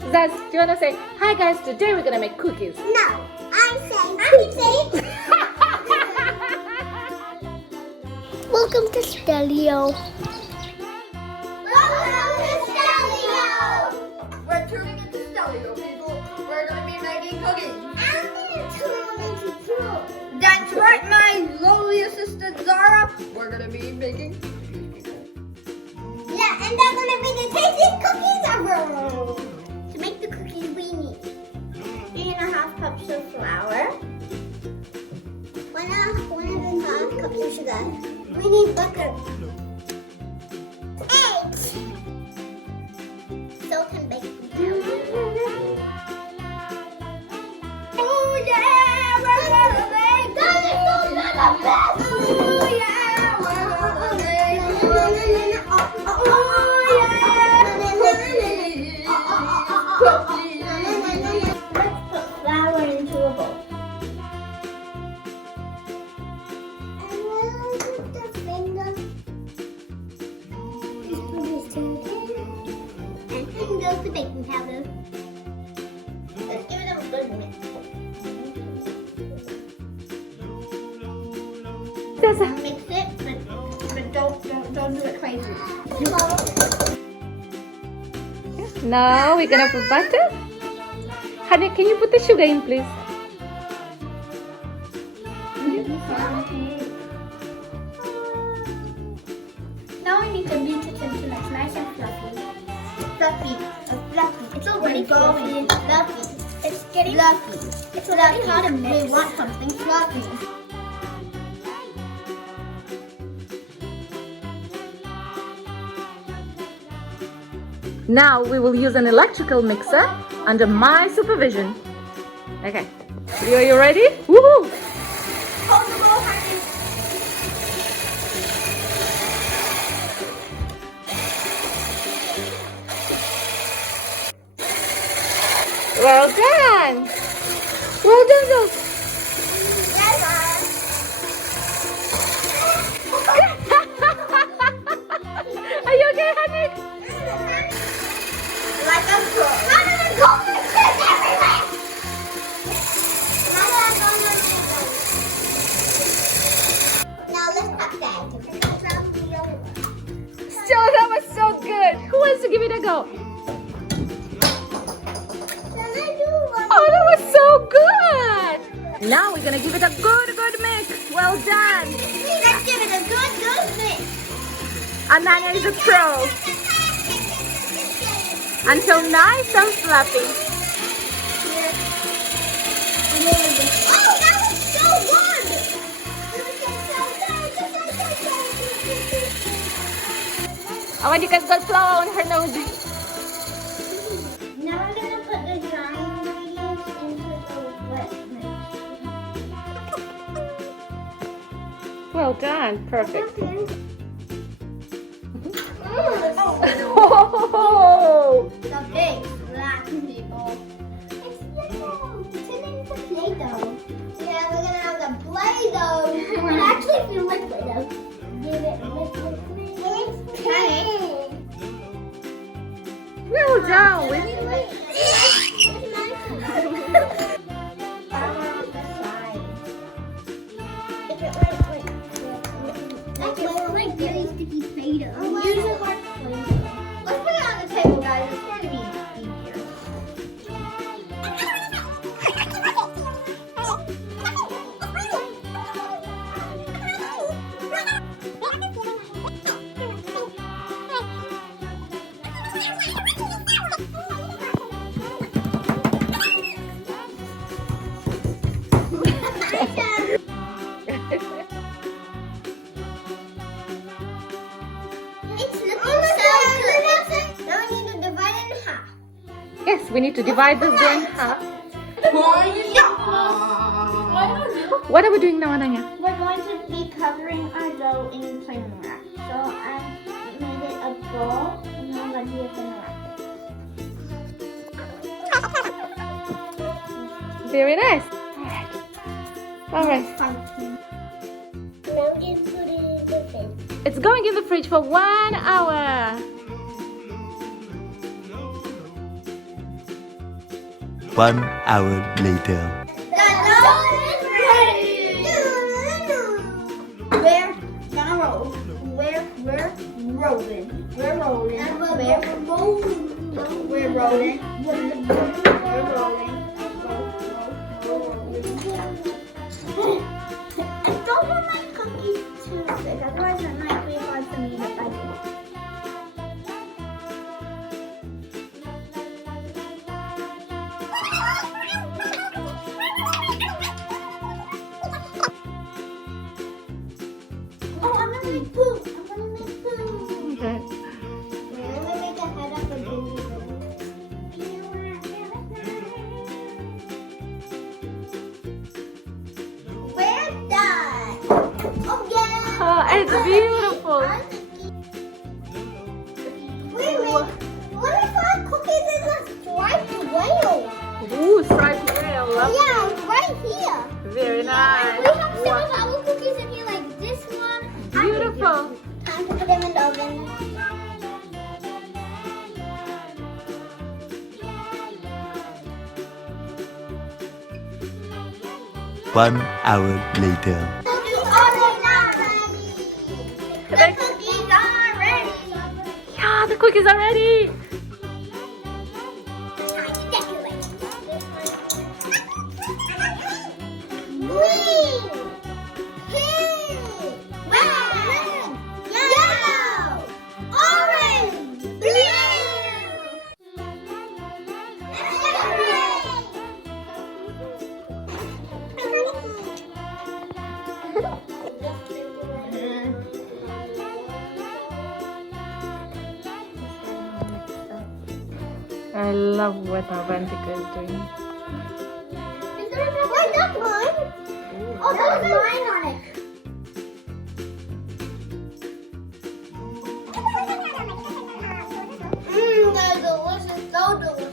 Zaz, do you want to say, hi guys, today we're going to make cookies? No, I'm saying. Welcome to Steleo. Welcome to Steleo. We're turning into Steleo, people. We're going to be making cookies. I'm going to turn into two. That's right, my lowly assistant Zara. We're going to be making Yeah, and they're going to be the tastiest cookies ever. To make the cookies, we need 3.5 cups of flour, 1.5 cups of sugar. We need butter. Eggs. Salt and baking powder. Oh yeah, we're gonna make That is so good. Oh yeah, we're gonna make cookies. Let's put flour into a bowl. And we'll put the finger. Just put this in there. And then goes the baking powder. Let's give it a good mix. Mix it, but don't do it crazy. Now we're going to put butter. Honey, can you put the sugar in, please? Now we need to beat it until it's nice and fluffy. Fluffy. It's already fluffy. Fluffy. It's getting fluffy. It's already hard to mix. We want something fluffy. Now we will use an electrical mixer under my supervision. Okay. Are you ready? Woohoo! Hold the bowl, honey. Well done! Well done, Zaz. Are you okay, honey? Like a pro. Everywhere. Now let's cut that. Still, that was so good. Who wants to give it a go? Oh, that was so good. Now we're gonna give it a good mix. Well done. Let's give it a good mix. Ananya is a pro. Until nice and fluffy. Oh, that was so good! Awandika's got flour on her nose. Now we're gonna put the dry ingredients into the wet mix. Well done. Perfect. Oh. The big black people. It's yellow. It's in the Play-Doh. Yeah, we're gonna have the Play-Doh. It actually feels like Play-Doh. Give it liquid. It's pink. Well done. Like very sticky Play-Doh. Use it like Play-Doh. Let's put it on the table, guys. It's going to be easier. It's looking so good. Now we need to divide it in half. Yes, we need to divide this dough in half. What are we doing now, Ananya? We're going to be covering our dough in plain wrap. So I made it a ball, and now let me open it. Very nice. All right. Now we just put it in the fridge. It's going in the fridge for 1 hour. 1 hour later. The dough is ready. We're gonna roll. We're rolling. We're rolling. And we're We're rolling. We're rolling. I don't want my cookies too big, otherwise it might be hard for me to bite. Oh, I'm gonna make food. I'm gonna make food. Okay. I'm gonna make a head up a baby. We're done. Oh yeah. Oh, it's beautiful. Wait. What if our cookies is a striped whale? Ooh, striped whale. Love Yeah, right here. Very nice. We have some of our cookies in here, like this one. Beautiful. Time to put them in the oven. One hour later. Cookies are not ready. The cookies are ready. Yeah, the cookies are ready. Time to decorate. Green, pink, red, yellow, orange, blue. I love what Avantika is doing. Wait, that's mine. Oh, there's mine on it. They're delicious, so delicious.